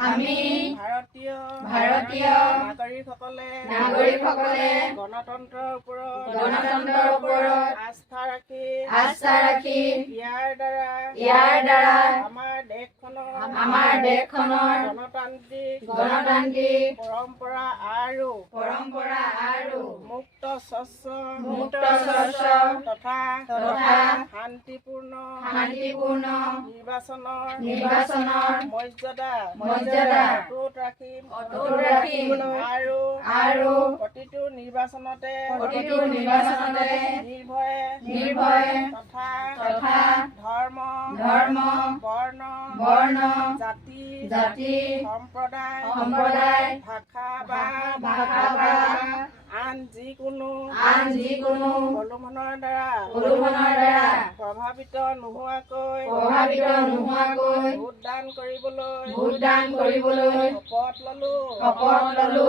আমি ভাৰতীয় নাগৰিকসকলে গণতন্ত্ৰৰ ওপৰত আস্থা ৰাখি ইয়াৰ দ্বাৰা আমাৰ দেশখনৰ গণতান্ত্ৰিক পৰম্পৰা আৰু মুক্ত স্বচ্ছ তথা শান্তিপূৰ্ণ নিৰ্বাচনৰ মৰ্যাদা অটুট ৰাখিম আৰু প্ৰতিটো নিৰ্বাচনতে নিৰ্ভয়ে তথা ধৰ্ম বৰ্ণ জাতি সম্প্ৰদায় ভাষা বা আন যিকোনো প্ৰলোভনৰ দ্বাৰা প্ৰভাৱিত নোহোৱাকৈ ভোটদান কৰিবলৈ শপত ললো।